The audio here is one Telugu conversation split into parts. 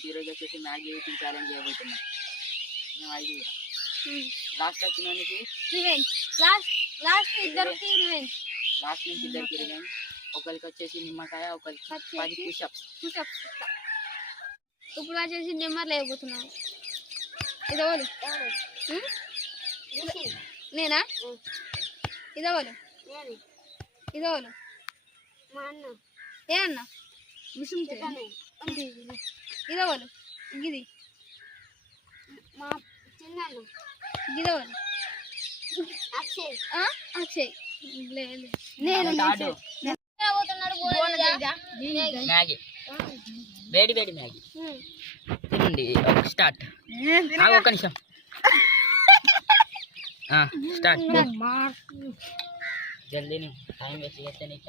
ఫ్రెండ్స్ ఈరోజు వచ్చేసి మ్యాగీ ఎయిటింగ్ ఛాలెంజ్ చేయబోతున్నాం. మేము 5 లాస్ట్ వచ్చినోనికి లాస్ట్ ఇద్దరికి రివెంజ్. లాస్ట్ నుంచి ఇద్దరికి రివెంజ్. ఒకరికి వచ్చేసి నిమ్మకాయ, ఒకరికి 10 పుషప్స్. ఇప్పుడు వచ్చేసి నెంబర్ లేకపోతున్నాను. ఇదవరు నేనా? ఇదవరు ఇదవరు ఏ అన్న విసుంటే ఇదవరు గిది గిదవరు అక్షయ్ మ్యాగీ వేడి వేడి మ్యాగీ తినండి. స్టార్ట్. ఒక నిమిషం. స్టార్ట్. జల్దీ టైం వేస్ట్ చేస్తే నీకు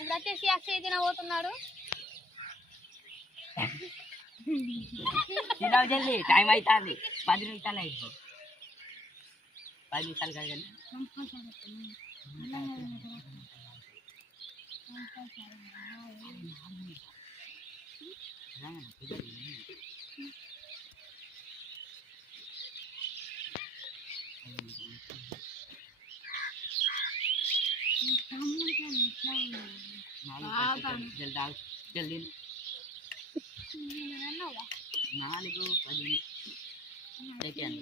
ఇప్పుడు వచ్చేసి అక్షయ్ తినబోతున్నాడు. తినవు జల్దీ, టైం అవుతుంది. 10 నిమిషాలు అయిపో. 10 నిమిషాలు కాదు కానీ జల్దీ 4 10 సెకండ్.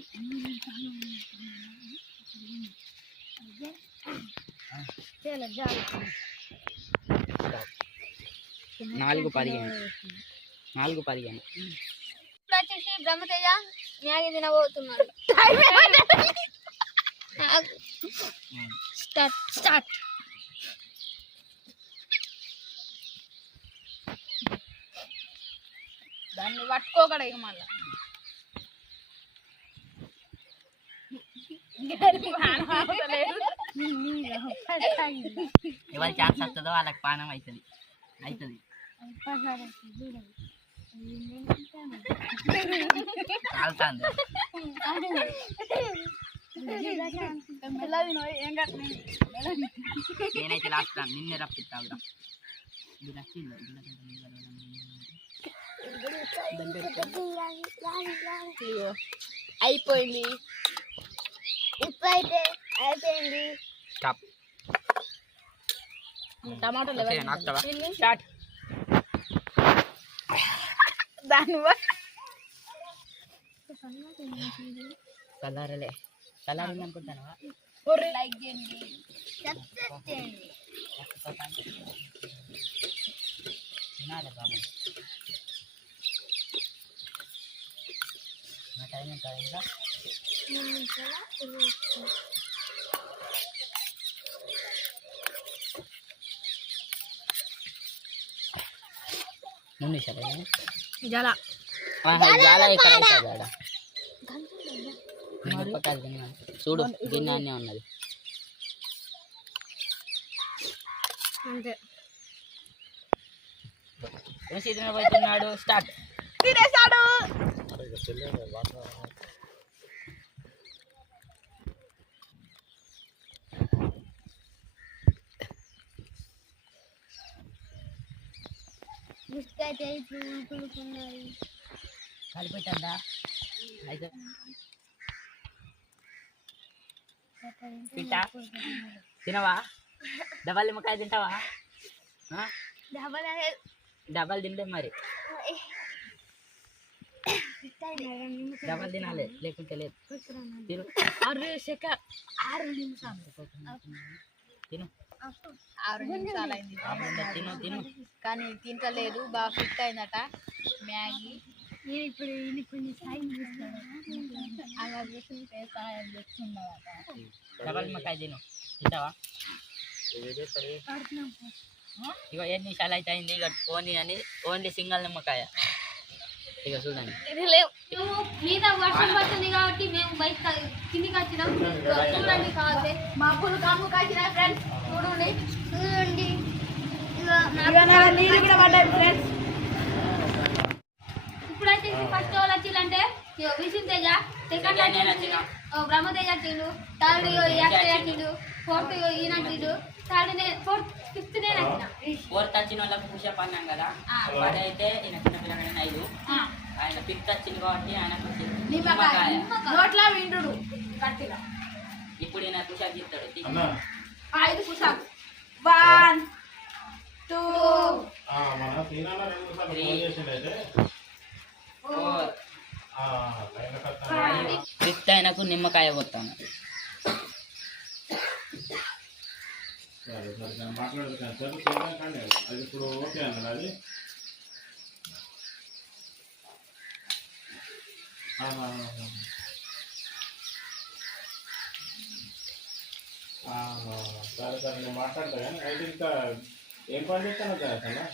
4:15. ఇప్పుడు వచ్చేసి బ్రహ్మతేజ మ్యాగీ తినబోతున్నాడు. స్టార్ట్. దాన్ని పట్టుకోకడ ఇక మళ్ళా ఎవరి ఛాన్స్ వస్తుందో వాళ్ళకి పానం అవుతుంది. కాలుతుంది. నేనైతే లాస్ట్ నిన్నే రప్పిస్తావురా. అయిపోయింది. ఇప్పుడైతే అయిపోయింది. టమాటోలు స్టార్ట్. దాని కలర్ అనుకుంటాను. లైక్ చేయండి, సబ్స్క్రైబ్ చేయండి. తినాలి బాబు. నా టైం ఎంత అయిందా? 3 నిమిషాలు. జలా ఇక్కడ చూడు, దీన్ని అన్నీ ఉన్నది అంతే. పోతున్నాడు. స్టార్ట్. తినేసాడు. కలిపోతుందా? అయితే తినవా? డబల్ నిమ్మకాయ తింటావా? డబల్ తినలే మరి. డబల్ తినాలి, లేకుంటే లేదు. తిను. 6 నిమిషాలు. తిను. 6 నిమిషాలు అయింది. తిను. కానీ తింటలేదు. బాగా ఫిట్ అయిందట మ్యాగీ. నేను ఇప్పుడు కొన్ని సాయం చేస్తాను. అలా చూస్తుంటే సాయం చేస్తున్నాడట. డబల్ నిమ్మకాయ తింటావా? ఇక 7 నిమిషాలు అయితే అయింది. ఇక ఓన్లీ సింగల్ నిమ్మకాయ. ఇక చూడండి. మీద వర్షం పడుతుంది కాబట్టి మేము బయట చూడండి కావాలి మా పులు కమ్ము కాసిన ఫ్రెండ్స్ చూడండి చూడండి నీళ్ళు కూడా పడ్డాయి ఫ్రెండ్స్. ఇప్పుడైతే ఇది ఫస్ట్ వాళ్ళు వచ్చిందంటే విష్ణు తేజ, సెకండ్ బ్రహ్మతేజ వచ్చిండు, థర్డ్ యాక్టర్ వచ్చిండు, ఫోర్త్ ఈయన వచ్చిండు, ఫిఫ్త్ నేను వచ్చిన. ఫోర్త్ వచ్చిన వాళ్ళకి పుషప్ అన్నాం కదా, అదైతే ఈయన చిన్నపిల్లగానే 5. ఆయన ఫిఫ్త్ వచ్చింది కాబట్టి ఆయనకు నిమ్మకాయ నోట్లా విండు గట్టిగా. ఇప్పుడు ఈయన పుషప్ ఇస్తాడు. 5 పుషప్ 1 2 ఫిఫ్త్ ఆయనకు నిమ్మకాయ కొత్తాను. అది ఇప్పుడు ఓకే అన్నది అది. సరే సరే నేను మాట్లాడతా కానీ అయితే ఇంకా ఏం పని చేస్తాను కదా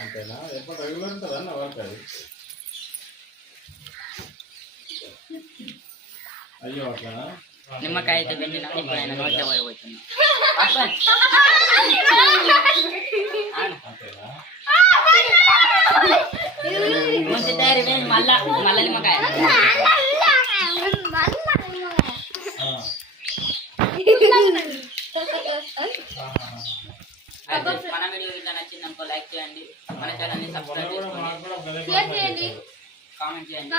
అంతేనా? ఎప్పుడు రెగ్యులర్ ఉంటుంది అన్న వర్క్ అది? అయ్యో అట్లా నిమ్మకాయ అయితే పెట్టినా ఇప్పుడు ఆయన నోట్ల పోయిపోతుంది. అంతేనా? ముందు తయారీ మళ్ళా మళ్ళా నిమ్మకాయ. మన వీడియో ఇట్లా నచ్చింది అనుకో లైక్ చేయండి, మన ఛానల్ని సబ్స్క్రైబ్ చేసుకోండి, షేర్ చేయండి, కామెంట్ చేయండి.